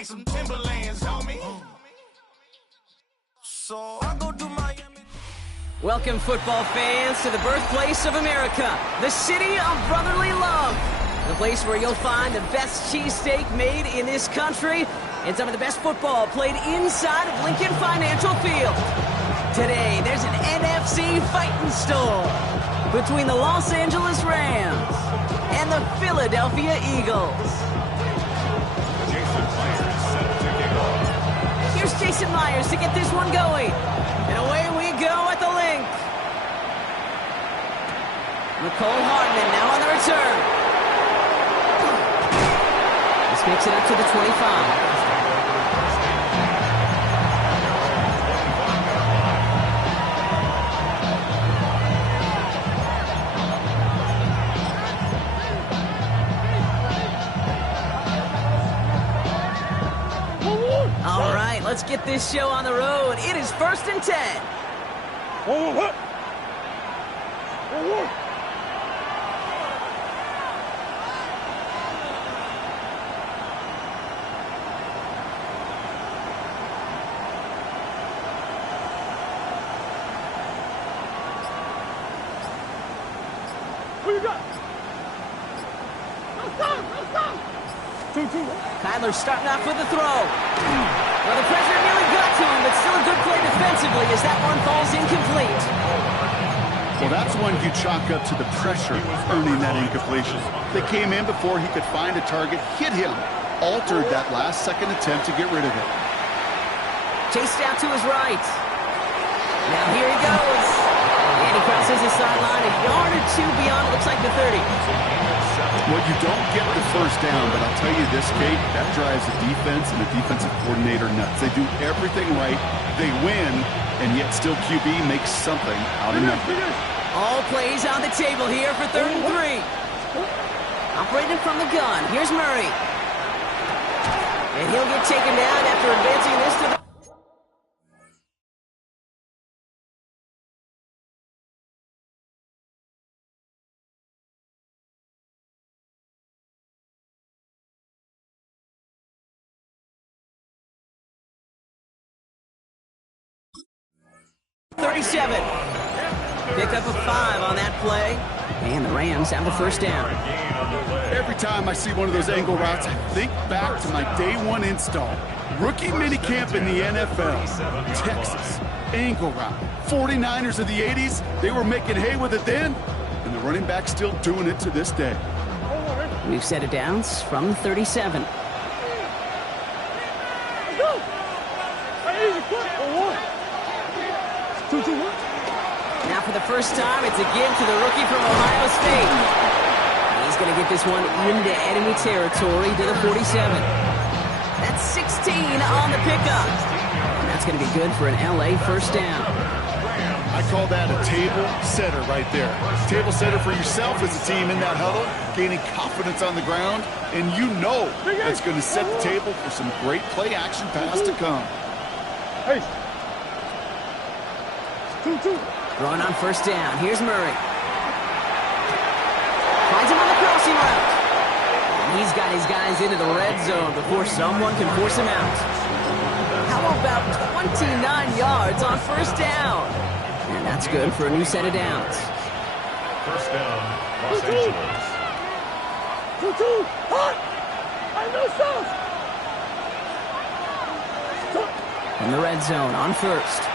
like some Timberlands, homie. So I go to Miami. Welcome, football fans, to the birthplace of America, the city of brotherly love, the place where you'll find the best cheesesteak made in this country and some of the best football played inside of Lincoln Financial Field. Today, there's an NFC fighting storm between the Los Angeles Rams and the Philadelphia Eagles. Here's Jason Myers to get this one going. And away we go at the link. McCole Hardman now on the return. This makes it up to the 25. All right, let's get this show on the road. It is 1st and 10. Who you got? Kyler's starting off with the throw. Well, the pressure nearly got to him, but still a good play defensively as that one falls incomplete. Well, that's one you chalk up to the pressure earning that incompletion. They came in before he could find a target, hit him, altered that last-second attempt to get rid of it. Chased out to his right. Now here he goes. And he crosses the sideline a yard or two beyond, it looks like the 30. Well, you don't get the first down, but I'll tell you this, Kate, that drives the defense and the defensive coordinator nuts. They do everything right, they win, and yet still QB makes something out of nothing. All plays on the table here for 3rd and 3. Operating from the gun, here's Murray. And he'll get taken down after advancing this to the... Pick up a 5 on that play. And the Rams have the first down. Every time I see one of those angle routes, I think back to my day one install. Rookie minicamp in the NFL. Texas, angle route. 49ers of the 80s, they were making hay with it then, and the running back's still doing it to this day. We've set it downs from the 37. Now for the first time, it's a give to the rookie from Ohio State. He's going to get this one into enemy territory to the 47. That's 16 on the pickup. And that's going to be good for an LA first down. I call that a table setter right there. Table setter for yourself as a team in that huddle, gaining confidence on the ground, and you know it's going to set the table for some great play action pass to come. Hey. 2. Throwing on first down. Here's Murray. Finds him on the crossing route. And he's got his guys into the red zone before someone can force him out. How about 29 yards on first down? And that's good for a new set of downs. First down, Los Angeles. 2. Hot! I know so. In the red zone on first.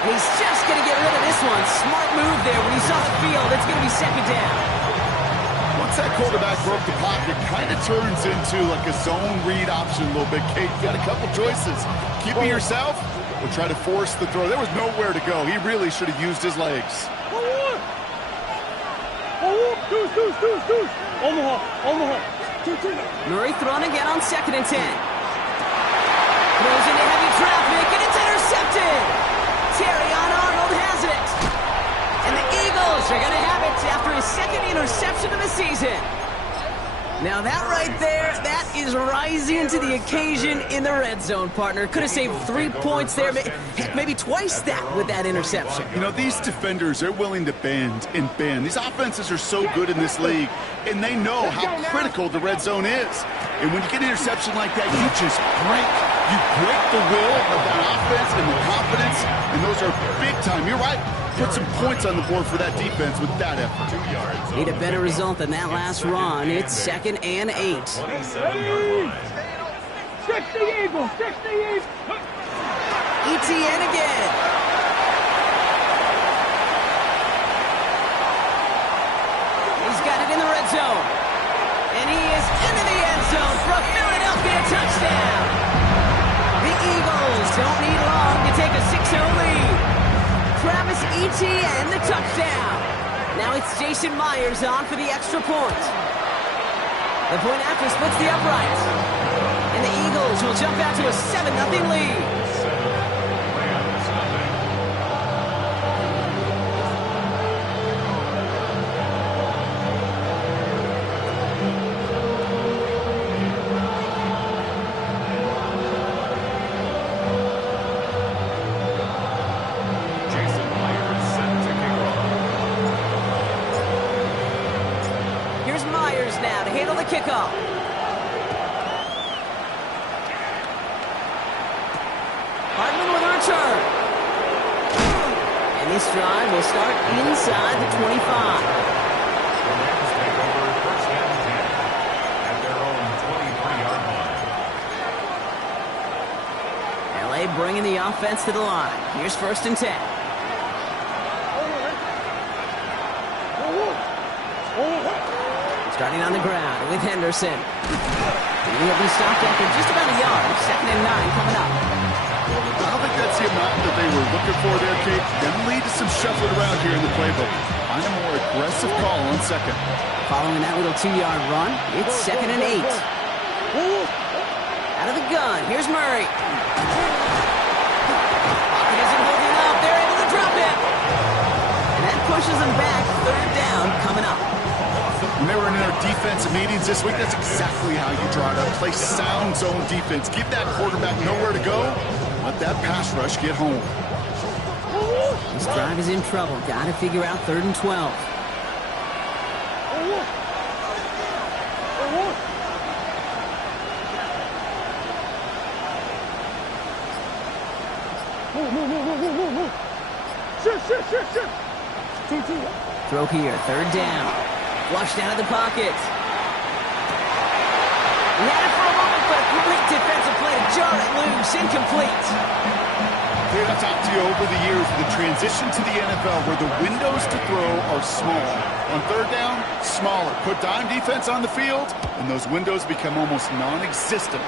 And he's just going to get rid of this one. Smart move there when he saw the field. It's going to be second down. Once that quarterback broke the pocket, it kind of turns into like a zone read option a little bit. Kate, you got a couple choices. Keep it yourself or try to force the throw. There was nowhere to go. He really should have used his legs. Deuce. Omaha. 2. Murray throwing again on 2nd and 10. Throws into heavy traffic, and it's intercepted. Terrion Arnold has it. And the Eagles are going to have it after his second interception of the season. Now that right there, that is rising to the occasion in the red zone, partner. Could have saved 3 points there, heck, maybe twice that with that interception. You know, these defenders are willing to bend and bend. These offenses are so good in this league, and they know how critical the red zone is. And when you get an interception like that, you just break. You break the will of that offense and the confidence, and those are big time. You're right. Put some points on the board for that defense with that effort. 2 yards. Need a better result than that last run. It's 2nd and 8. 27-yard line. 60 Eagles, 60 Eagles. ETN again. He's got it in the red zone. And he is into the end zone for a Philadelphia touchdown. The Eagles don't need long to take a 6-0 lead. Travis Etienne, the touchdown. Now it's Jason Myers on for the extra point. The point after splits the uprights. And the Eagles will jump out to a 7-0 lead. Jason Myers set to kick off. Here's Myers now to handle the kickoff. Hartman with a return. And this drive will start inside the 25. The Rams take over 1st and 10 at their own 23-yard line. LA bringing the offense to the line. Here's 1st and 10. Starting on the ground with Henderson. He'll be stopped after just about a yard. 2nd and 9 coming up. I don't think that's the amount that they were looking for there, Kate. Going to lead to some shuffling around here in the playbook. Find a more aggressive call on 2nd. Following that little 2-yard run, it's 2nd and 8. Out of the gun, here's Murray. Pocket isn't holding up. They're able to drop it. And that pushes them back. 3rd down coming up. When they were in their defensive meetings this week, that's exactly how you draw it up. Play sound zone defense. Give that quarterback nowhere to go. Let that pass rush get home. This drive is in trouble. Got to figure out 3rd and 12. Shit. 2. Throw here, 3rd down. Flushed out of the pocket. He had it for a moment, but a great defensive play to jar it loose. Incomplete. Dude, I've talked to you over the years, the transition to the NFL where the windows to throw are small. On 3rd down, smaller. Put dime defense on the field, and those windows become almost non-existent.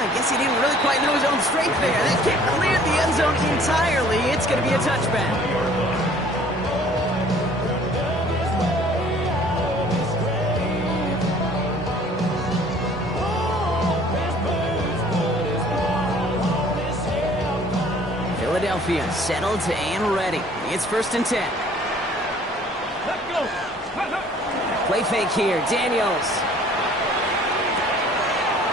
I guess he didn't really quite know his own strength there. That kick cleared the end zone entirely. It's going to be a touchback. Philadelphia settled and ready. It's 1st and 10. Let's go. Play fake here. Daniels.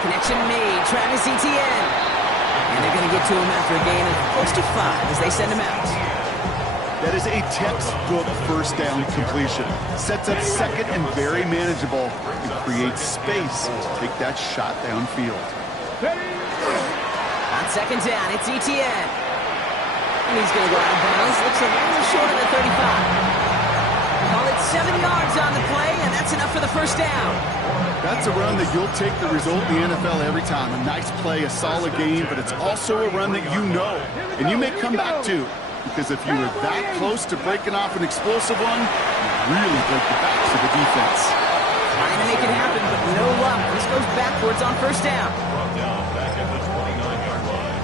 Connection made. Travis Etienne. And they're going to get to him after a gain of close to 5 as they send him out. That is a textbook 1st down completion. Sets up 2nd and very manageable and creates space to take that shot downfield. On 2nd down, it's Etienne. And he's going to go out of bounds. Looks a little short of the 35. Call it 7 yards on the play, and that's enough for the 1st down. That's a run that you'll take the result in the NFL every time. A nice play, a solid game, but it's also a run that you know. And you may come back to, because if you were that close to breaking off an explosive one, you really break the backs of the defense. Trying to make it happen, but no luck. This goes backwards on 1st down. Brought down back at the 29-yard line.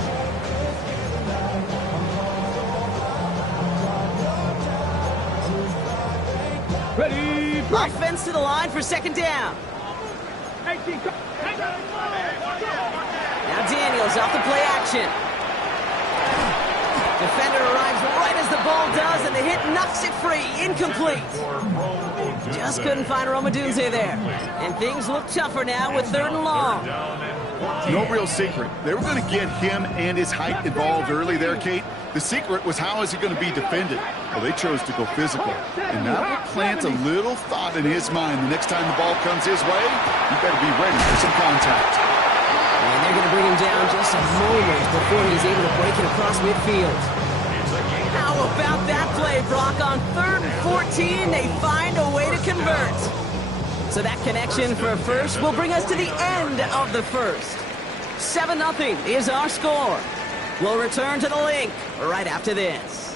Ready, break. Offense to the line for 2nd down. 18, go. Now Daniels off the play action. defender arrives right as the ball does, and the hit knocks it free. Incomplete. Just couldn't find Romadunze there. And things look tougher now with 3rd and long. No real secret. They were going to get him and his height involved early there, Kate. The secret was how is he going to be defended? Well, they chose to go physical. And that will plant a little thought in his mind. The next time the ball comes his way, you better be ready for some contact. And they're going to bring him down just a moment before he's able to break it across midfield. How about that play, Brock? On 3rd and 14, they find a way to convert. So that connection for a first will bring us to the end of the first. 7-0 is our score. We'll return to the link right after this.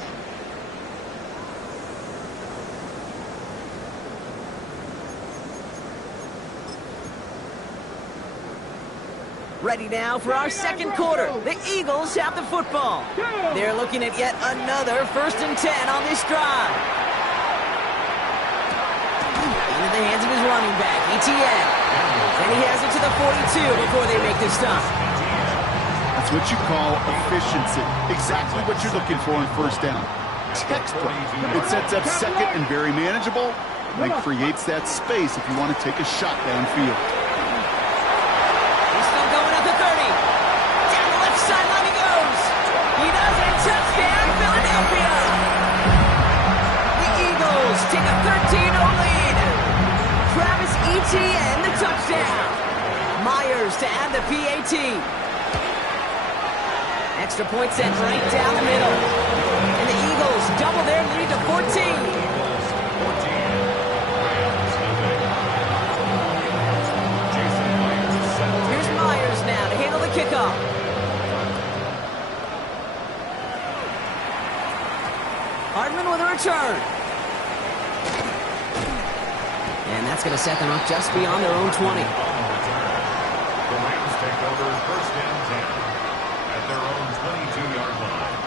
Ready now for our second quarter. The Eagles have the football. They're looking at yet another 1st and 10 on this drive. Into the hands of his running back, ETN. And he has it to the 42 before they make this stop. That's what you call efficiency. Exactly what you're looking for on 1st down. Textbook. It sets up 2nd and very manageable. And it creates that space if you want to take a shot downfield. He's still going up the 30. Down the left sideline he goes. He does it. Touchdown, Philadelphia. The Eagles take a 13-0 lead. Travis Etienne, the touchdown. Myers to add the PAT. Extra point set right down the middle. And the Eagles double their lead to 14. Here's Myers now to handle the kickoff. Hardman with a return. And that's going to set them up just beyond their own 20. The Rams take over 1st and 10 at their own 22-yard line.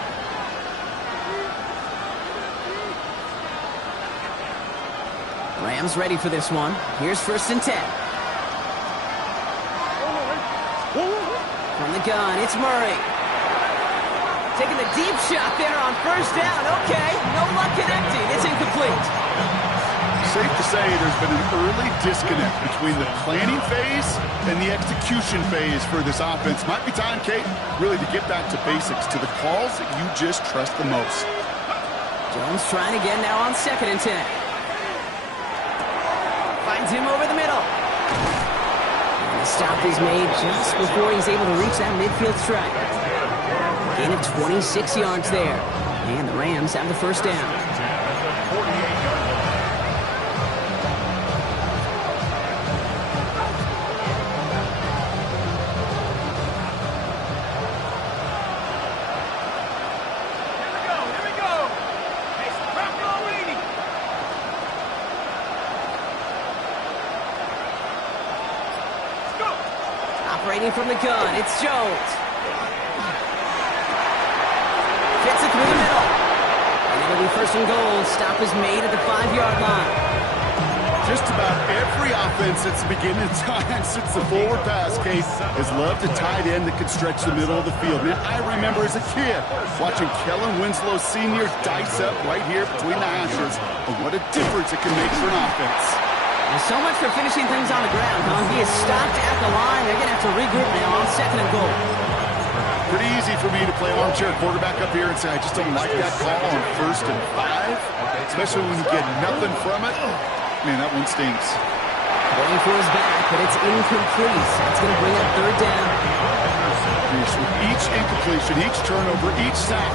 Rams ready for this one. Here's 1st and 10. From the gun, it's Murray. Taking the deep shot there on 1st down. Okay, no luck connecting. It's incomplete. Safe to say there's been an early disconnect between the planning phase and the execution phase for this offense. Might be time, Kate, really to get back to basics, to the calls that you just trust the most. Jones trying again now on 2nd and 10. Finds him over the middle. And the stop is made just before he's able to reach that midfield strike. Gain of 26 yards there. And the Rams have the 1st down. Operating from the gun, it's Jones. Fits it through the middle. And it'll be 1st and goal. Stop is made at the 5-yard line. Just about every offense that's beginning time since the forward pass case has loved a tight end that can stretch the middle of the field. Man, I remember as a kid watching Kellen Winslow Sr. dice up right here between the hashes. But what a difference it can make for an offense. There's so much for finishing things on the ground, huh? He is stopped at the line. They're going to have to regroup now on 2nd and goal. Pretty easy for me to play armchair quarterback up here and say, I just don't like that call on 1st and 5, especially when you get nothing from it. Man, that one stings. Going for his back, but it's incomplete. It's going to bring up 3rd down. With each incompletion, each turnover, each sack,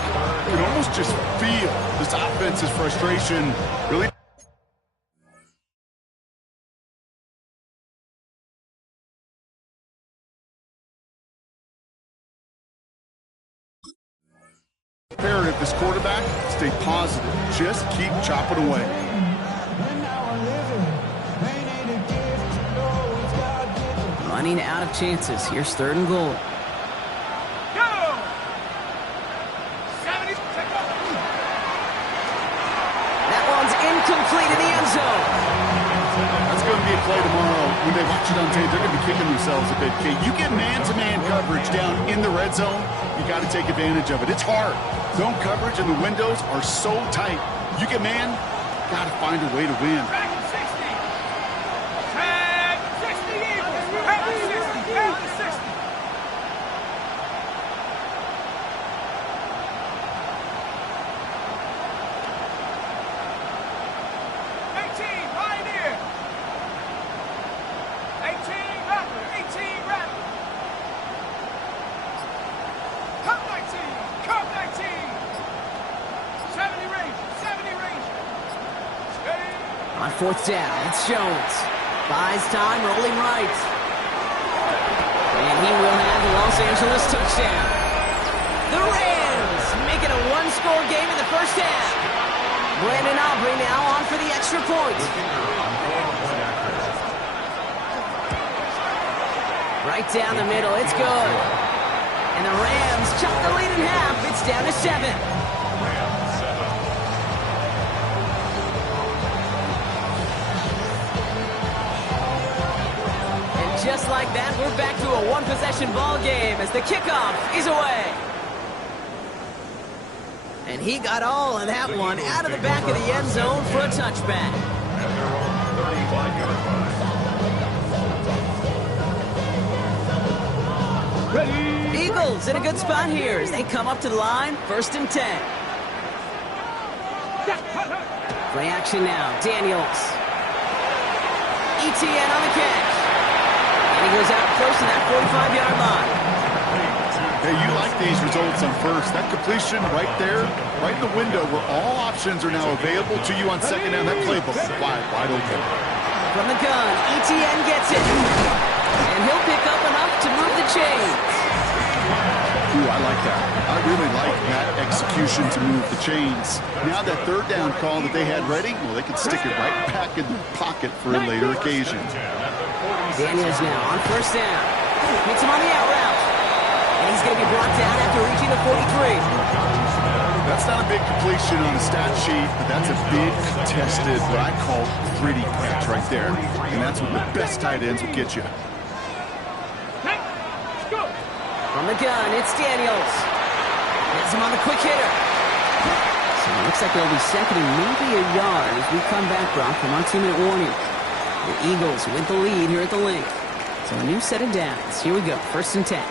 you can almost just feel this offense's frustration really. Imperative, this quarterback, stay positive. Just keep chopping away. Running out of chances. Here's 3rd and goal. That one's incomplete in the end zone. That's going to be a play tomorrow when they watch it on tape, they're going to be kicking themselves a bit. Okay, you get man-to-man coverage down in the red zone, you got to take advantage of it. It's hard. Zone coverage and the windows are so tight. You get man, got to find a way to win. Back in 60. Tag 60 Eagles. Back in 60. Back in 60. On fourth down, it's Jones. Buys time, rolling right. And he will have the Los Angeles touchdown. The Rams make it a one-score game in the first half. Brandon Aubrey now on for the extra point. Right down the middle, it's good. And the Rams chop the lead in half. It's down to 7. Just like that, we're back to a one-possession ball game as the kickoff is away. And he got all of that one out of the back of the end zone for a touchback. Ready. Eagles in a good spot here as they come up to the line, 1st and 10. Play action now, Daniels. ETN on the catch. And he goes out close to that 45-yard line. Hey, you like these results on first. That completion right there, right in the window where all options are now available to you on second down. That playbook is wide open. From the gun, ETN gets it. And he'll pick up enough to move the chains. Ooh, I like that. I really like that execution to move the chains. Now that third down call that they had ready, well, they can stick it right back in their pocket for a later occasion. Daniels now on 1st down. Hits him on the out route. And he's going to be brought down after reaching the 43. That's not a big completion on the stat sheet, but that's a big contested, what I call gritty catch right there. And that's what the best tight ends will get you. From the gun, it's Daniels. Hits him on the quick hitter. So it looks like they'll be second and maybe a yard as we come back, Brock, from our 2-minute warning. The Eagles with the lead here at the link. So a new set of downs. Here we go, 1st and 10.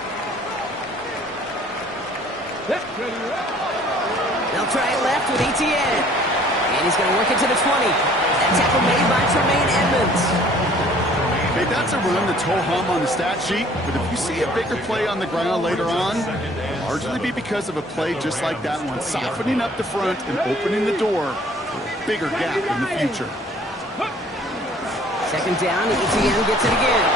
They'll try it left with ETN. And he's going to work it to the 20. That tackle made by Tremaine Edmonds. Hey, that's a run that's ho-hum on the stat sheet, but if you see a bigger play on the ground later on, it'll largely be because of a play just like that one, softening up the front and opening the door for a bigger gap in the future. Second down, ETN gets it again.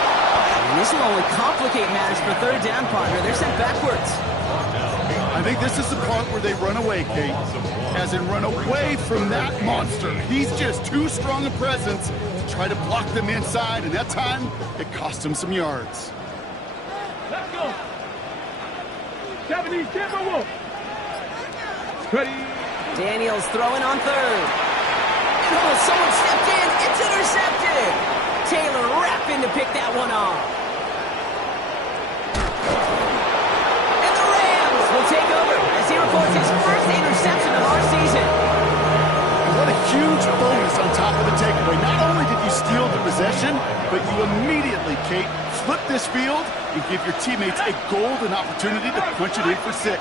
And this will only complicate matters for third down, partner. They're sent backwards. I think this is the part where they run away, Kate. As in run away from that monster. He's just too strong a presence to try to block them inside, and that time, it cost him some yards. Let's go. Japanese camera wolf. Ready. Daniels throwing on third. And oh, someone stepped in. It's intercepted. Taylor rapping to pick that one off. And the Rams will take over as he records his first interception of our season. What a huge bonus on top of the takeaway. Not only did you steal the possession, but you immediately, Kate, flip this field and give your teammates a golden opportunity to punch it in for 6.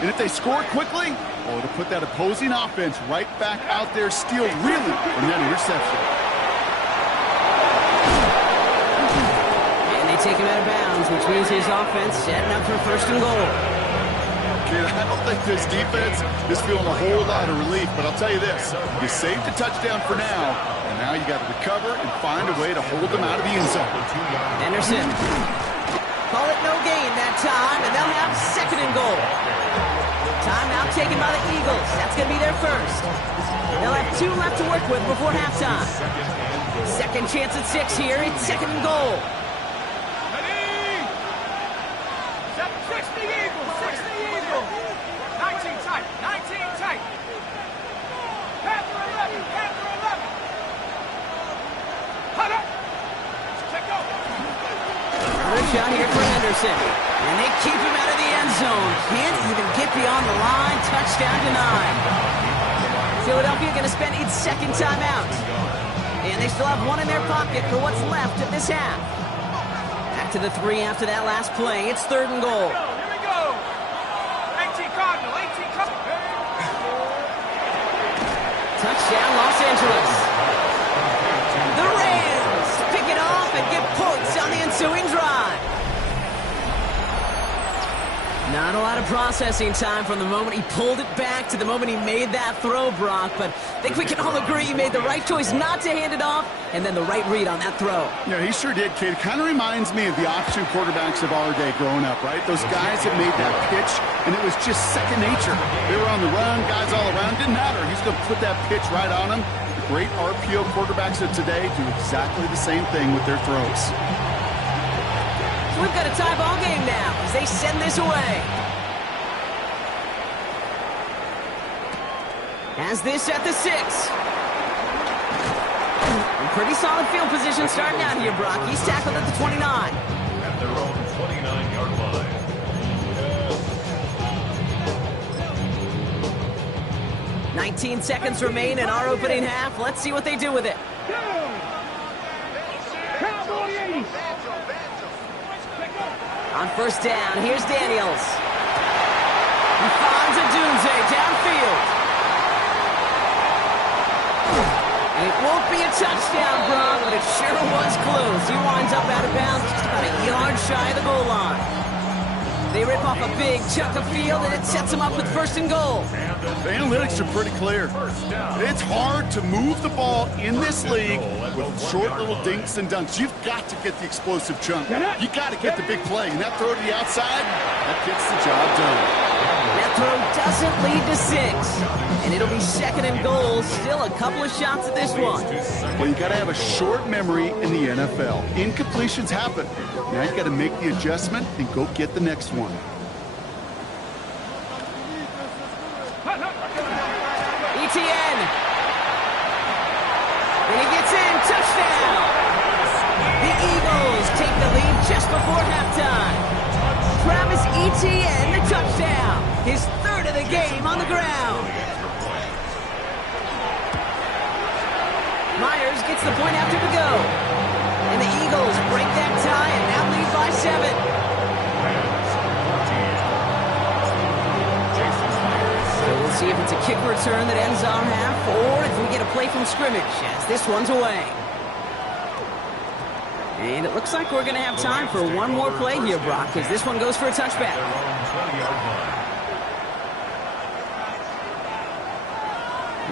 And if they score quickly, well, it'll put that opposing offense right back out there, still reeling from that interception. And they take him out of bounds, which means his offense setting up for 1st and goal. Kate, I don't think this defense is feeling a whole lot of relief, but I'll tell you this. You saved a touchdown for now, and now you got to recover and find a way to hold them out of the end zone. Anderson. Call it no gain that time, and they'll have 2nd and goal. Timeout taken by the Eagles. That's going to be their first. They'll have 2 left to work with before halftime. Second chance at 6 here. It's 2nd and goal. Ready. 60 Eagles. 60 Eagles. 19 tight. 19 tight. Panther 11. Panther 11. Hut up. Check out. shot here for Henderson. And they keep him out of the end zone. Can't even get beyond the line. Touchdown denied. Philadelphia going to spend its second timeout. And they still have one in their pocket for what's left of this half. Back to the 3 after that last play. It's 3rd and goal. Here we go. 18 Cardinal, 18 Cardinal. Touchdown, Los Angeles. The Rams pick it off and get points on the ensuing drive. Not a lot of processing time from the moment he pulled it back to the moment he made that throw, Brock. But I think we can all agree he made the right choice not to hand it off, and then the right read on that throw. Yeah, he sure did, kid. Kind of reminds me of the option quarterbacks of our day growing up, right? Those guys that made that pitch, and it was just second nature. They were on the run, guys all around. Didn't matter. He's going to put that pitch right on him. The great RPO quarterbacks of today do exactly the same thing with their throws. So we've got a tie ball game now as they send this away. As this at the 6. Pretty solid field position starting out here, Brock. He's tackled at the 29. At their own 29-yard line. 19 seconds remain in our opening half. Let's see what they do with it. On first down, here's Daniels. He finds a Dunze downfield. And it won't be a touchdown, Brock, but it sure was close. He winds up out of bounds just about a yard shy of the goal line. They rip off a big chunk of field, and it sets them up with 1st and goal. The analytics are pretty clear. It's hard to move the ball in this league with short little dinks and dunks. You've got to get the explosive chunk. You got to get the big play. And that throw to the outside, that gets the job done. That throw doesn't lead to 6. And it'll be 2nd and goal. Still a couple of shots at this one. Well, you got to have a short memory in the NFL. Incompletions happen. Now you got to make the adjustment and go get the next one. ETN. And he gets in. Touchdown. The Eagles take the lead just before halftime. Travis Etienne, the touchdown. His 3rd of the game on the ground. Myers gets the point after to go. And the Eagles break that tie and now lead by 7. So we'll see if it's a kick return that ends our half or if we get a play from scrimmage as this one's away. And it looks like we're going to have time for one more play here, Brock, as this one goes for a touchback.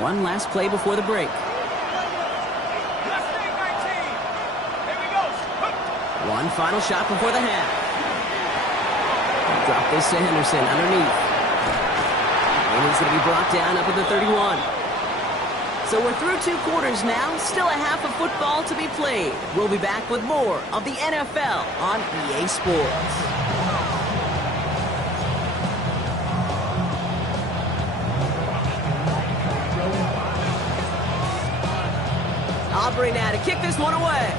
One last play before the break. One final shot before the half. Drop this to Henderson underneath. And he's going to be brought down up at the 31. So we're through 2 quarters now. Still a half of football to be played. We'll be back with more of the NFL on EA Sports. Aubrey now to kick this one away.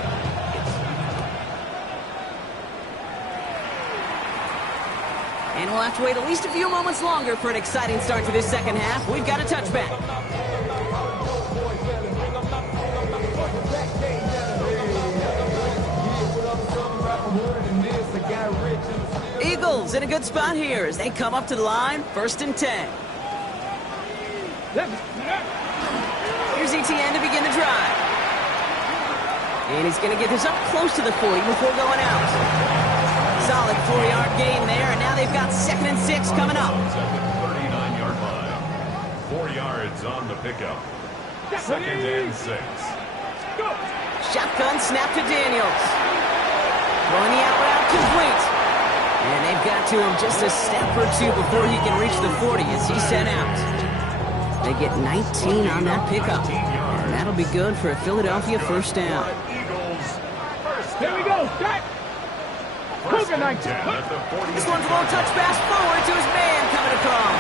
And we'll have to wait at least a few moments longer for an exciting start to this second half. We've got a touchback. Eagles in a good spot here as they come up to the line, 1st and 10. Here's Etienne to begin the drive. And he's going to get this up close to the 40 before going out. Solid 4-yard gain there, and now they've got 2nd and 6 coming up. At the 39-yard line. 4 yards on the pickup. 2nd and 6. Shotgun snap to Daniels. Throwing the out route complete. And they've got to him just a step or 2 before he can reach the 40 as he's sent out. They get 19 on that pickup. And that'll be good for a Philadelphia 1st down. Here we go. Jack. Cougar 19. This one's a little touch pass forward to his man coming across.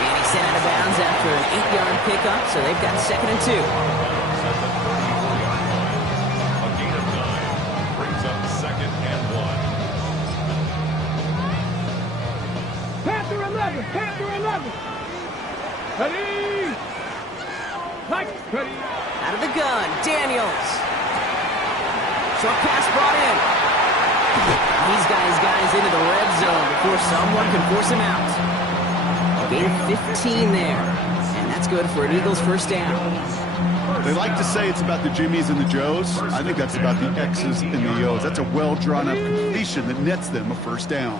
And he's sent out of bounds after an 8-yard pickup, so they've got 2nd and 2. A gain of 9 brings up 2nd Panther 11. Ready. Light. Ready. Out of the gun, Daniels. Short pass brought in. He's got his guys into the red zone before someone can force him out. Gain 15 there. And that's good for an Eagles first down. They like to say it's about the Jimmies and the Joes. I think that's about the X's and the O's. That's a well-drawn-up completion that nets them a first down.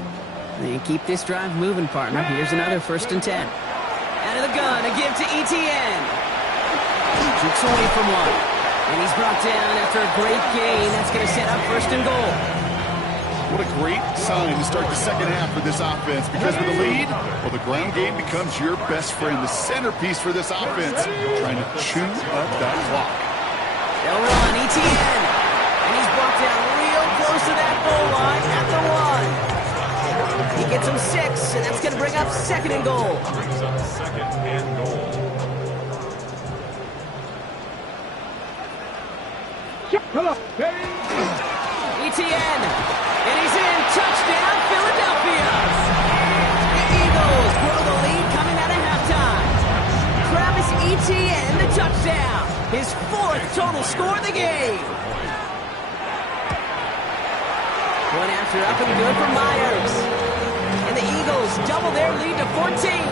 They keep this drive moving, partner. Here's another 1st and 10. Out of the gun, a give to ETN. Jukes away from one. And he's brought down after a great gain. That's going to set up 1st and goal. What a great sign to start the second half for this offense. Because with the lead, well, the ground game becomes your best friend. The centerpiece for this offense, trying to chew up that clock. They'll run, ETN. And he's brought down real close to that goal line at the 1. He gets him 6, and that's going to bring up 2nd and goal. Brings up 2nd and goal. ETN. And he's in. Touchdown, Philadelphia. The Eagles grow the lead coming out of halftime. Travis Etienne, the touchdown. His 4th total score of the game. One after up and good for Myers. And the Eagles double their lead to 14.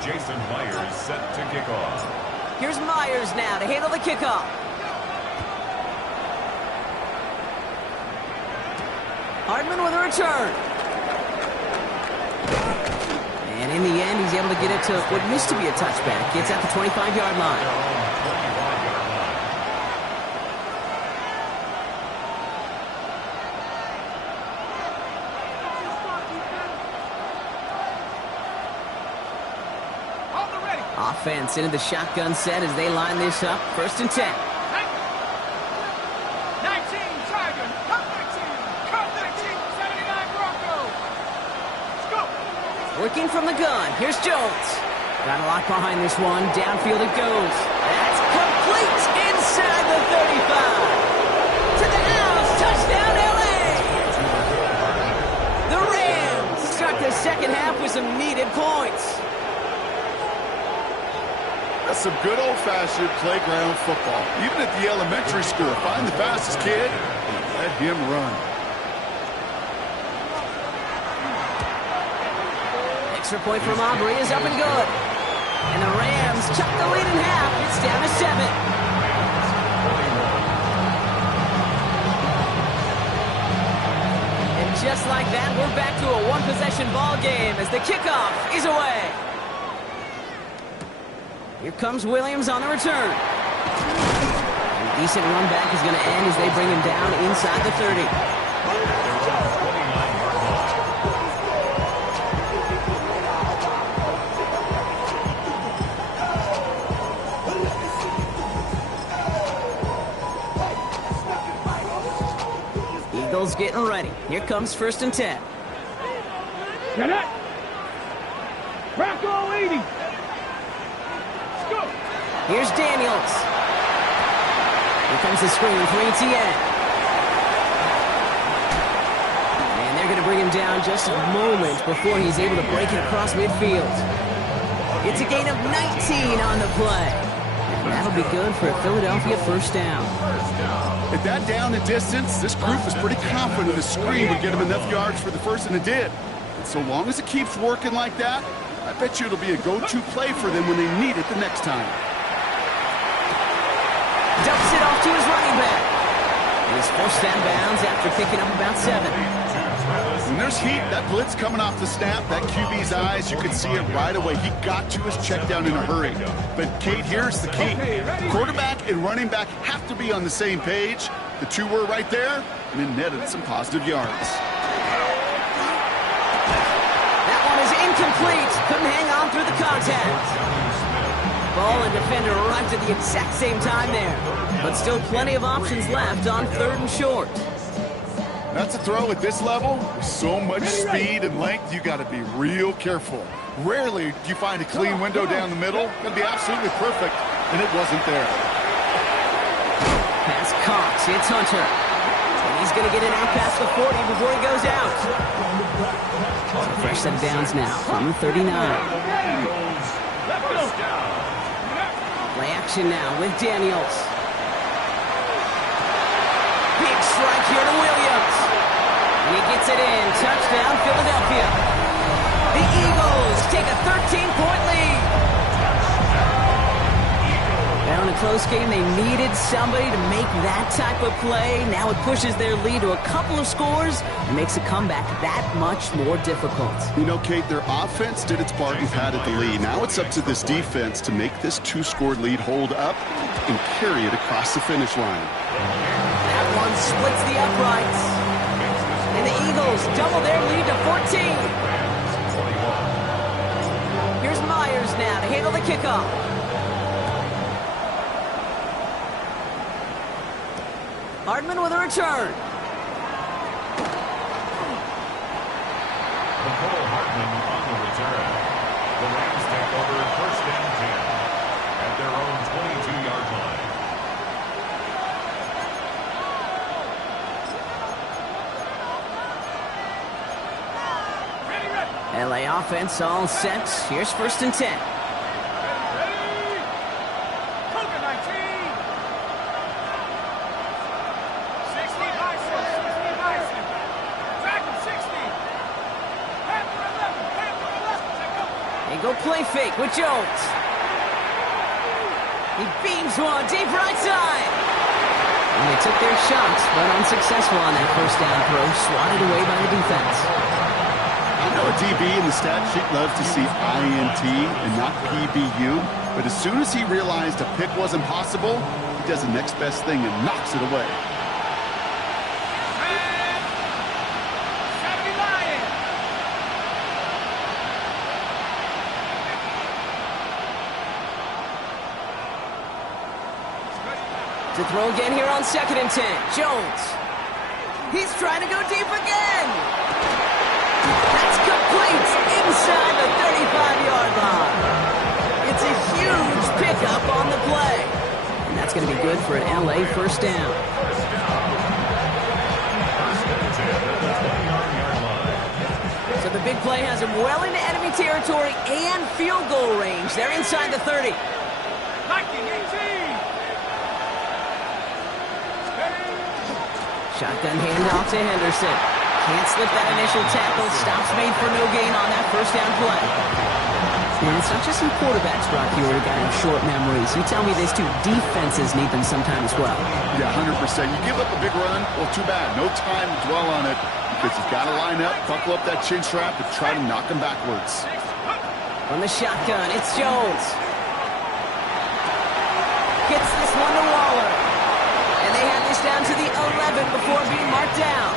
Jason Myers set to kick off. Here's Myers now to handle the kickoff. Hardman with a return. And in the end, he's able to get it to what used to be a touchback. Gets at the 25-yard line. Offense into the shotgun set as they line this up. 1st and 10. 19, Tiger. Cut 19. Cut 19. 79 Broncos. Let's go. Working from the gun. Here's Jones. Got a lock behind this one. Downfield it goes. That's complete inside the 35. To the house. Touchdown, L.A. The Rams start the second half with some needed points. That's some good old-fashioned playground football. Even at the elementary school, find the fastest kid and let him run. Extra point from Aubrey is up and good. And the Rams chuck the lead in half. It's down to 7. And just like that, we're back to a one-possession ball game as the kickoff is away. Here comes Williams on the return. A decent run back is going to end as they bring him down inside the 30. Eagles getting ready. Here comes 1st and 10. Get it. Bronco 80. Here's Daniels. Here comes the screen for ETN. And they're going to bring him down just a moment before he's able to break it across midfield. It's a gain of 19 on the play. And that'll be good for a Philadelphia first down. At that down and distance, this group was pretty confident the screen would get him enough yards for the first, and it did. And so long as it keeps working like that, I bet you it'll be a go-to play for them when they need it the next time. Dumps it off to his running back. And he's forced out of bounds after picking up about 7. When there's heat, that blitz coming off the snap, that QB's eyes, you can see it right away. He got to his check down in a hurry. But, Kate, here's the key. Quarterback and running back have to be on the same page. The two were right there, and it netted some positive yards. That one is incomplete. Couldn't hang on through the contact. Ball and defender arrived at the exact same time there. But still plenty of options left on 3rd and short. That's a throw at this level. With so much speed and length, you got to be real careful. Rarely do you find a clean window down the middle. Got to be absolutely perfect, and it wasn't there. Pass caught. It's Hunter. And he's going to get it out past the 40 before he goes out. So fresh set of downs now from the 39. Play action now with Daniels. Big strike here to Williams. And he gets it in. Touchdown, Philadelphia. The Eagles take a 13-point lead. Well, in a close game, they needed somebody to make that type of play. Now it pushes their lead to a couple of scores and makes a comeback that much more difficult. You know, Kate, their offense did its part and padded the lead. Now it's up to this defense to make this two-score lead hold up and carry it across the finish line. That one splits the uprights. And the Eagles double their lead to 14. Here's Myers now to handle the kickoff. Hardman with a return. Nicole Hartman on the return. The Rams take over first and 10 at their own 22-yard line. LA offense all set. Here's first and 10. They go play fake with Jones. He beams one deep right side. And they took their shots, but unsuccessful on that first down throw, swatted away by the defense. I know a DB in the stat sheet loves to see INT and not PBU, but as soon as he realized a pick wasn't possible, he does the next best thing and knocks it away. To throw again here on second and 10. Jones. He's trying to go deep again. That's complete inside the 35-yard line. It's a huge pickup on the play. And that's going to be good for an LA first down. So the big play has him well into enemy territory and field goal range. They're inside the 30. 19-18. Shotgun handoff to Henderson. Can't slip that initial tackle. Stops made for no gain on that first down play. And it's not just some quarterbacks, Brock, you are a guy of short memories. You tell me these two defenses need them sometime as well. Yeah, 100%. You give up a big run, well, too bad. No time to dwell on it because you've got to line up, buckle up that chin strap, and try to knock him backwards. From the shotgun, it's Jones. Gets this one to Waller. And they have this down to the 11 before being marked down.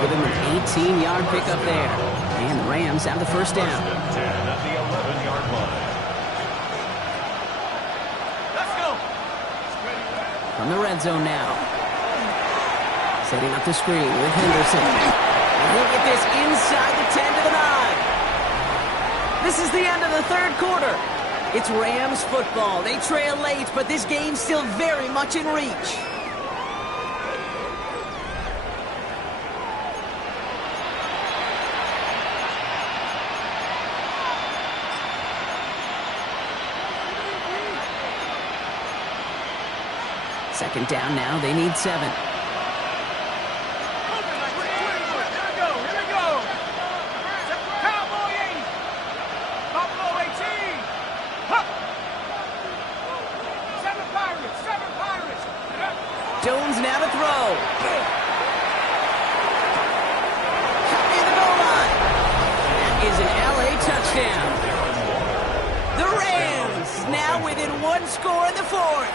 Give him an 18-yard pickup there. And the Rams have the first down. 10 at the 11-yard line. Let's go. From the red zone now. Setting up the screen with Henderson. And he'll get this inside the 10 to the 9. This is the end of the third quarter. It's Rams football. They trail late, but this game's still very much in reach. Second down now. They need 7. Jones now to throw. Near the goal line. That is an LA touchdown. The Rams now within one score in the fourth.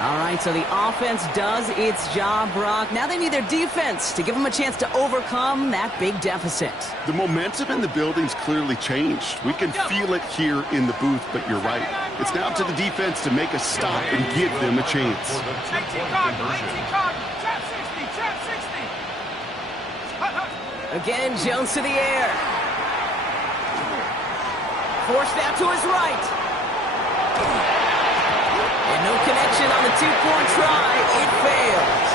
All right, so the offense does its job, Brock. Now they need their defense to give them a chance to overcome that big deficit. The momentum in the building's clearly changed. We can feel it here in the booth, but you're right. It's now to the defense to make a stop and give them a chance. 19 Cardinal, 19 Cardinal, trap 60, trap 60. Again, Jones to the air. Forced out to his right. And no connection on the two-point try. It fails.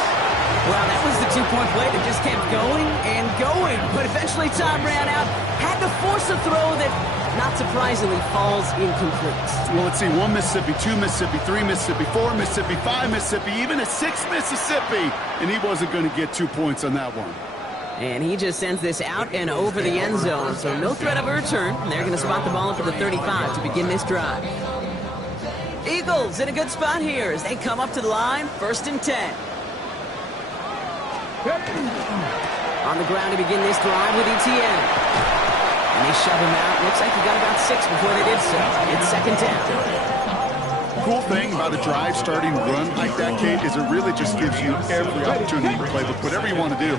Wow, that was the two-point play that just kept going and going. But eventually time ran out. Had to force a throw that, not surprisingly, falls incomplete. Well, let's see. 1 Mississippi, 2 Mississippi, 3 Mississippi, 4 Mississippi, 5 Mississippi, even a 6 Mississippi. And he wasn't going to get 2 points on that one. And he just sends this out and over the end zone. So no threat of a return. They're going to spot the ball up at the 35 to begin this drive. Eagles in a good spot here as they come up to the line, 1st and 10. On the ground to begin this drive with Etienne. And they shove him out. Looks like he got about 6 before they did so. It's 2nd down. Cool thing about a drive starting run like that, Kate, is it really just gives you every opportunity to play with whatever you want to do.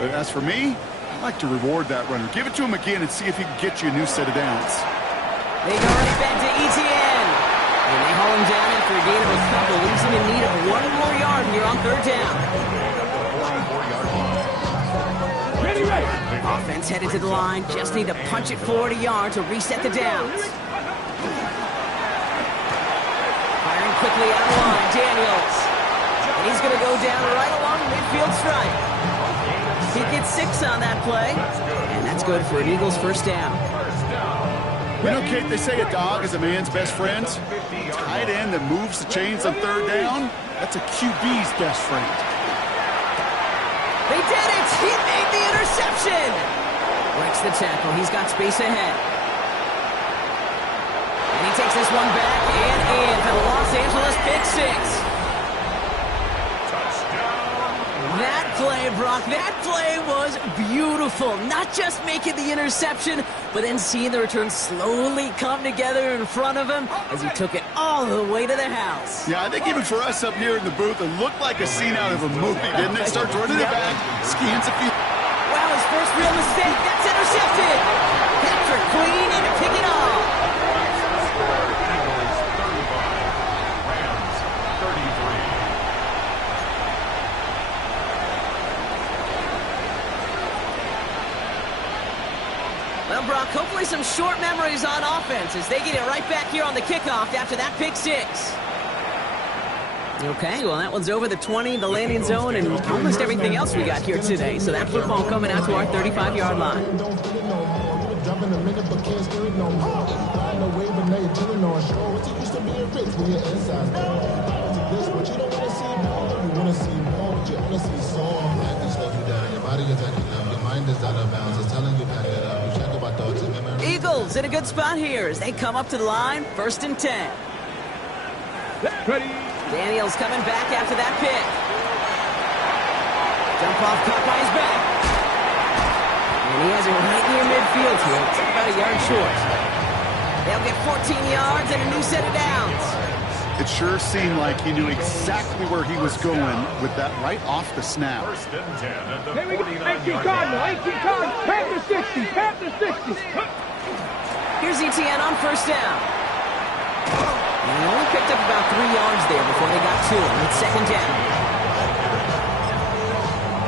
But as for me, I like to reward that runner. Give it to him again and see if he can get you a new set of downs. They've already been to Etienne. And they haul him down after a gain of a couple. Leaves him in need of 1 more yard here on 3rd down. Ready, ready. Offense headed to the line. Just need to punch it forward a yard to reset the downs. Firing quickly out of line, Daniels. And he's going to go down right along the midfield stripe. He gets 6 on that play. And that's good for an Eagles 1st down. You know, Kate, they say a dog is a man's best friend. Tight end that moves the chains on 3rd down, that's a QB's best friend. They did it! He made the interception! Breaks the tackle. He's got space ahead. And he takes this one back and in for the Los Angeles pick 6. That play, Brock, that play was beautiful. Not just making the interception, but then seeing the return slowly come together in front of him as he took it all the way to the house. Yeah, I think even for us up here in the booth, it looked like a scene out of a movie, didn't it? Starts running it back, skins a few. Wow, his first real mistake. That's intercepted. Patrick Queen in to pick it off. Well, Brock, hopefully some short memories on offense as they get it right back here on the kickoff after that pick 6. Okay, well, that one's over the 20, the landing zone, and almost everything else we got here today. So that football coming out to our 35-yard line. Eagles in a good spot here as they come up to the line, 1st and 10. Ready. Daniels coming back after that pick. Jump off caught by his back. And he has it right near midfield here. It's about a yard short. They'll get 14 yards and a new set of downs. It sure seemed like he knew exactly where he was going with that right off the snap. 1st and 10 at the Here we go. 18 49-yard Cardinal, line. 18 Cardinal, Panther 60, Panther 60. Here's Etienne on 1st down. And he only picked up about 3 yards there before they got to him. It's 2nd down.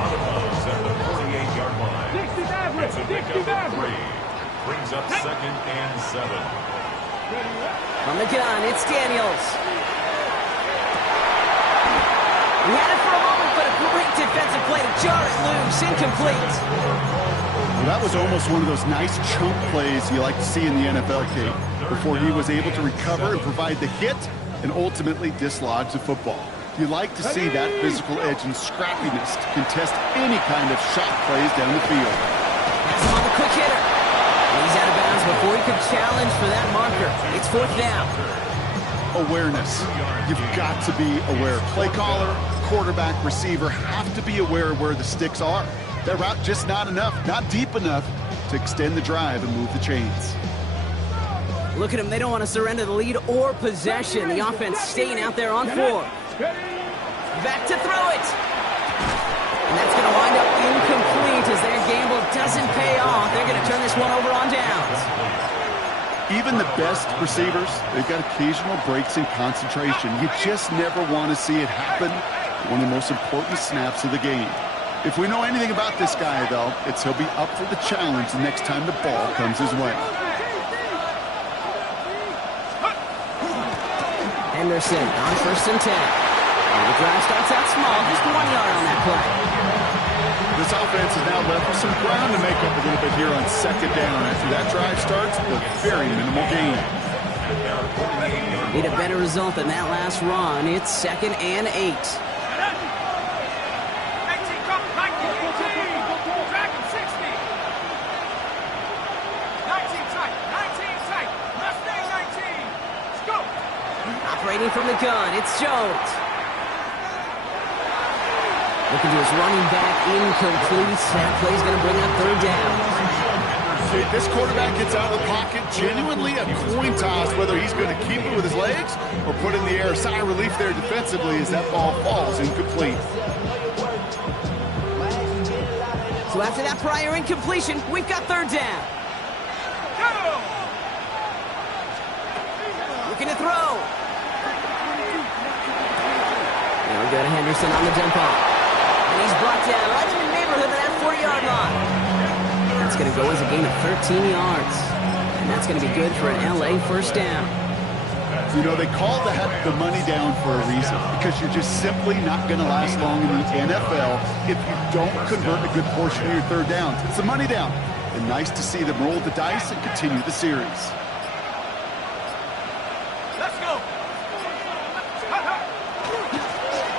Out of bounds at the 48-yard line. 60 Maverick, It's a 60 pickup of Maverick. 3. Brings up 2nd and 7. From the gun, it's Daniels. He had it for a moment, but a great defensive play to jar it loose. Incomplete. Well, that was almost one of those nice chunk plays you like to see in the NFL, Kate, before he was able to recover and provide the hit and ultimately dislodge the football. You like to see that physical edge and scrappiness to contest any kind of shot plays down the field. That's him on the quick hitter. And he's out of bounds before he could challenge for that marker. It's 4th down. Awareness. You've got to be aware. Play caller, quarterback, receiver have to be aware of where the sticks are. That route just not enough, not deep enough to extend the drive and move the chains. Look at them. They don't want to surrender the lead or possession. The offense staying out there on 4. Back to throw it. And that's going to wind up incomplete as their gamble doesn't pay off. They're going to turn this one over on downs. Even the best receivers, they've got occasional breaks in concentration. You just never want to see it happen. One of the most important snaps of the game. If we know anything about this guy, though, it's he'll be up for the challenge the next time the ball comes his way. Henderson on 1st and 10. And the drive starts out small, just 1 yard on that play. This offense is now left with some ground to make up a little bit here on 2nd down. After that drive starts, a very minimal gain. Need a better result than that last run. It's 2nd and 8. Operating from the gun, it's Jones. Looking to his running back, incomplete. That play's going to bring up 3rd down. This quarterback gets out of the pocket, genuinely a coin toss, whether he's going to keep it with his legs or put it in the air. Sigh of relief there defensively as that ball falls incomplete. So after that prior incompletion, we've got 3rd down. Looking to throw. Now we go to Henderson on the dump off. And he's brought down right in the neighborhood of that 40-yard line. That's going to go as a gain of 13 yards. And that's going to be good for an LA 1st down. You know, they call that the money down for a reason, because you're just simply not going to last long in the NFL if you don't convert a good portion of your 3rd downs. It's the money down. And nice to see them roll the dice and continue the series. Let's go.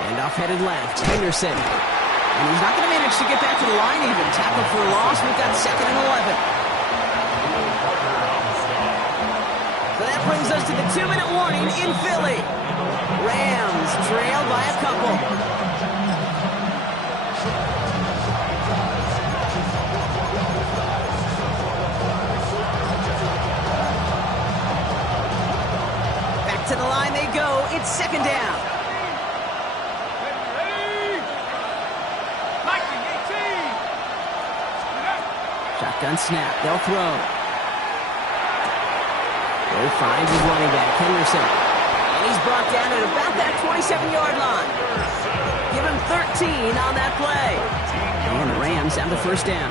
And off headed left, Henderson. And he's not going to manage to get back to the line even. Tackle for a loss. We've got 2nd and 11. So that brings us to the 2-minute warning in Philly. Rams trail by a couple. Back to the line they go. It's 2nd down. Shotgun snap. They'll throw. They find his running back, Henderson. And he's brought down at about that 27-yard line. Give him 13 on that play. And the Rams have the 1st down.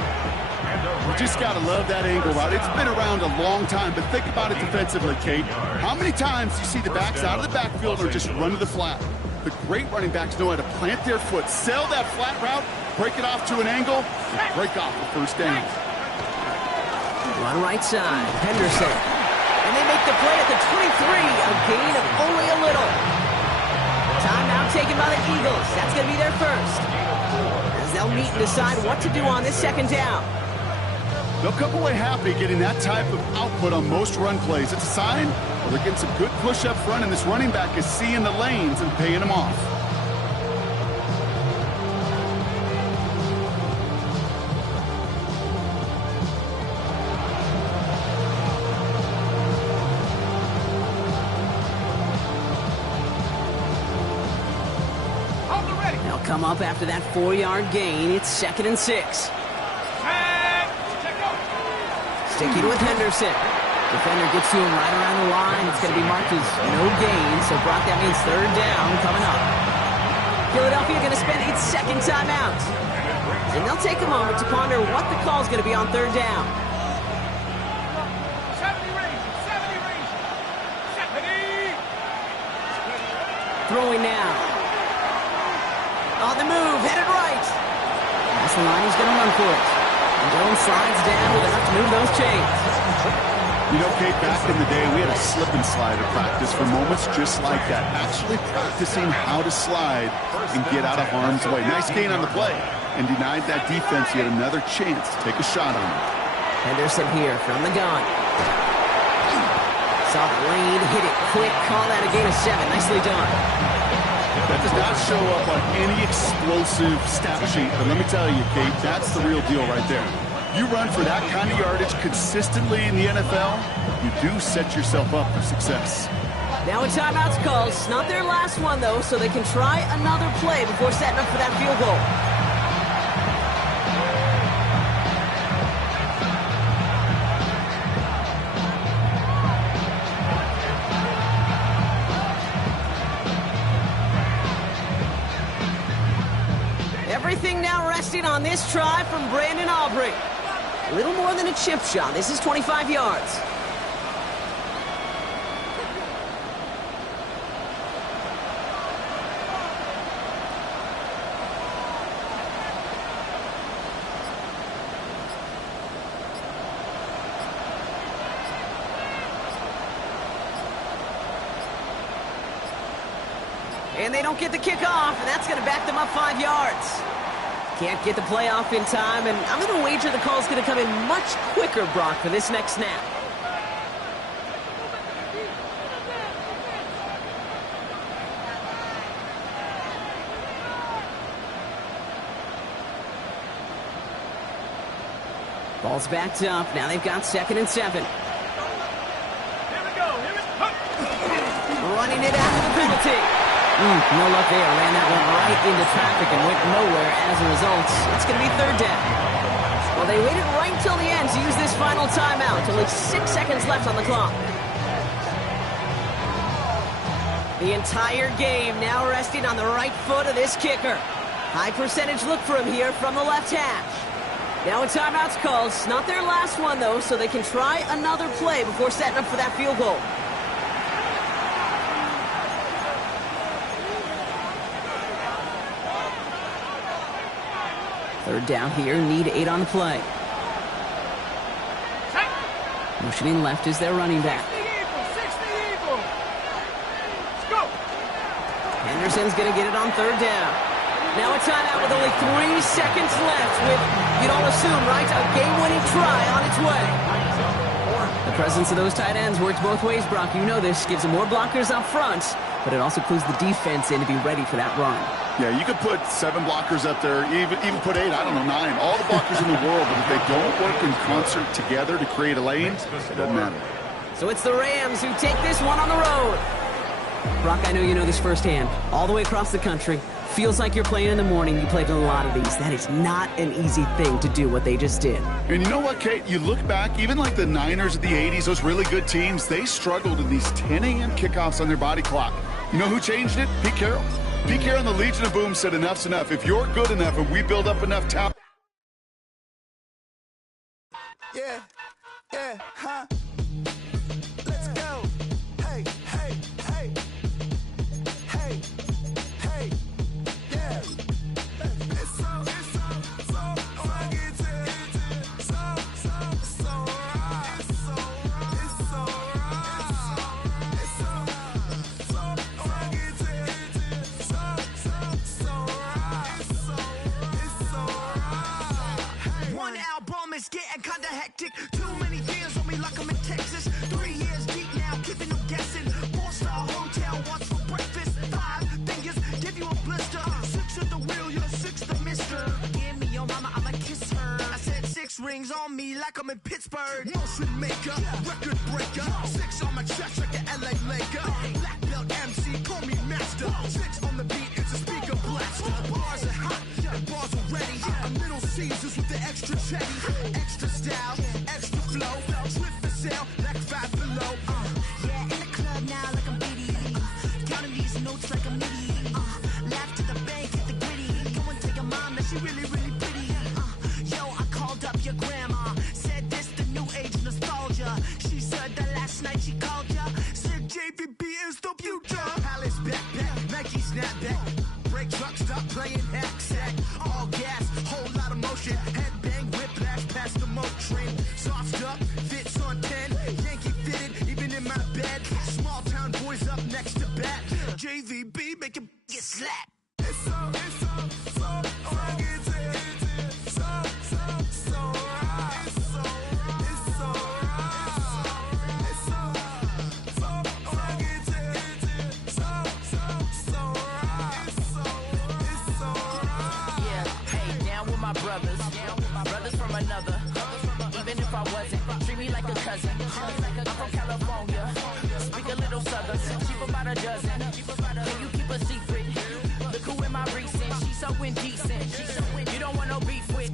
You just got to love that angle route. It's been around a long time, but think about it defensively, Kate. How many times do you see the backs out of the backfield or just run to the flat? The great running backs know how to plant their foot, sell that flat route, break it off to an angle, and break off the 1st down. Run right side, Henderson. And they make the play at the 23, a gain of only a little. Timeout taken by the Eagles. That's going to be their 1st. As they'll meet and decide what to do on this 2nd down. They'll come away happy getting that type of output on most run plays. It's a sign well, they're getting some good push up front, and this running back is seeing the lanes and paying them off. Come up after that 4-yard gain. It's 2nd and 6. Sticking with Henderson. Defender gets to him right around the line. It's going to be marked as no gain, so Brock, that means 3rd down coming up. Philadelphia going to spend its 2nd timeout. And they'll take a moment to ponder what the call is going to be on 3rd down. 70 range. Throwing now. On the move, headed right. That's the line, he's going to run for it. And Jones slides down with enough to move those chains. You know, Kate, back in the day, we had a slip and slide at practice for moments just like that. Actually practicing how to slide and get out of harm's way. Nice gain on the play. And denied that defense yet another chance to take a shot on him. Henderson here from the gun. Soft lane, hit it quick, call that a gain of 7. Nicely done. That does not show up on any explosive stat sheet, but let me tell you, Kate, that's the real deal right there. You run for that kind of yardage consistently in the NFL, you do set yourself up for success. Now a timeout's called. It's not their last one, though, so they can try another play before setting up for that field goal. Everything now resting on this try from Brandon Aubrey. A little more than a chip shot. This is 25 yards. And they don't get the kickoff, and that's going to back them up 5 yards. Can't get the play off in time, and I'm going to wager the call's going to come in much quicker, Brock, for this next snap. Ball's backed up. Now they've got 2nd and 7. Here we go. Here is Running it after the penalty. No luck there. Ran that one right into traffic and went nowhere as a result. It's going to be 3rd down. Well, they waited right till the end to use this final timeout. Only 6 seconds left on the clock. The entire game now resting on the right foot of this kicker. High percentage look for him here from the left hash. Now a timeout's called. It's not their last one, though, so they can try another play before setting up for that field goal. Third down here, need 8 on the play. Motioning left is their running back. 60 evil. Let's go. Henderson's going to get it on 3rd down. Now a timeout with only 3 seconds left with, you'd all assume, right, a game-winning try on its way. The presence of those tight ends works both ways, Brock. You know this. Gives them more blockers up front, but it also clues the defense in to be ready for that run. Yeah, you could put 7 blockers up there, even put 8, I don't know, 9. All the blockers in the world, but if they don't work in concert together to create a lane, it doesn't matter. So it's the Rams who take this one on the road. Brock, I know you know this firsthand. All the way across the country. Feels like you're playing in the morning. You played in a lot of these. That is not an easy thing to do what they just did. And you know what, Kate? You look back, even like the Niners of the 80s, those really good teams, they struggled in these 10 a.m. kickoffs on their body clock. You know who changed it? Pete Carroll. Pete Carroll and the Legion of Boom said enough's enough. If you're good enough and we build up enough talent. Yeah, huh? Let's go. Hey, hey, hey. Hey, hey, yeah. It's so rugged. So right. It's so rugged. It's so right. One album is getting kinda hectic. Too many years on me like I'm in Texas. 3 years deep now, keeping them guessing. 4-star hotel, what's for breakfast? 5 fingers, give you a blister. 6 at the wheel, you're 6 the mister. Give me your mama, I'ma kiss her. I said 6 rings on me like I'm in Pittsburgh. Motion maker, record breaker. 6 on my chest like an LA Laker. Black belt MC, call me master. 6 on the beat, it's a speaker blaster. Bars are hot, and bars are ready. A Middle Caesars with the extra chetty. Extra style, extra flow. Swift for sale, like 5 below. Yeah, in the club now like I'm Biddy. Counting these notes like a MIDI. Laugh to the bank, hit the gritty. Go and tell your mom that she really, really pretty. Yo, I called up your grandma. Said this the new age nostalgia. She said that last night she called ya. Said JVB is the future. Palace backpack, Nike snapback. Break truck, stop playing hack sack. All gas, whole lot of motion. Headbang, whiplash, past the moat train. Soft up, fits on 10. Yankee fitted, even in my bed. Small town boys up next to bat. JVB, make it get slapped. It's so rugged. Brothers from another. Even if I wasn't, treat me like a cousin. I'm from California, speak a little southern. a dozen. Can you keep a secret? Look who in my recent. She's so indecent. You don't want no beef with.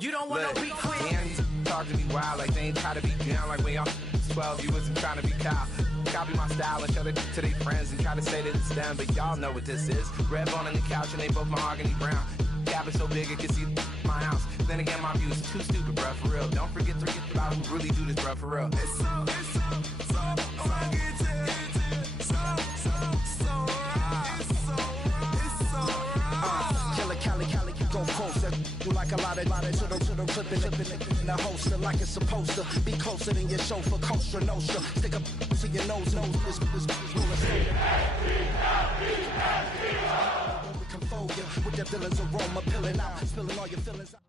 You don't want no beef with. Damn, talk to me wild like they ain't try to be down. Like when y'all 12, you wasn't trying to be Kyle. Copy my style and show it to their friends and try to say that it's them, but y'all know what this is. Red bone on the couch and they both mahogany brown. Gap is so big it can see my house. Then again, my views too stupid, bruh, for real. Don't forget about who really do this, bruh, for real. It's so rugged. Cali, go closer. You like a lot of to the clipping in the holster like it's supposed to be closer than your chauffeur, Costa Nostra. Stick up to your nose, this we can fold you with the villain's aroma, pilling out, spilling all your feelings out.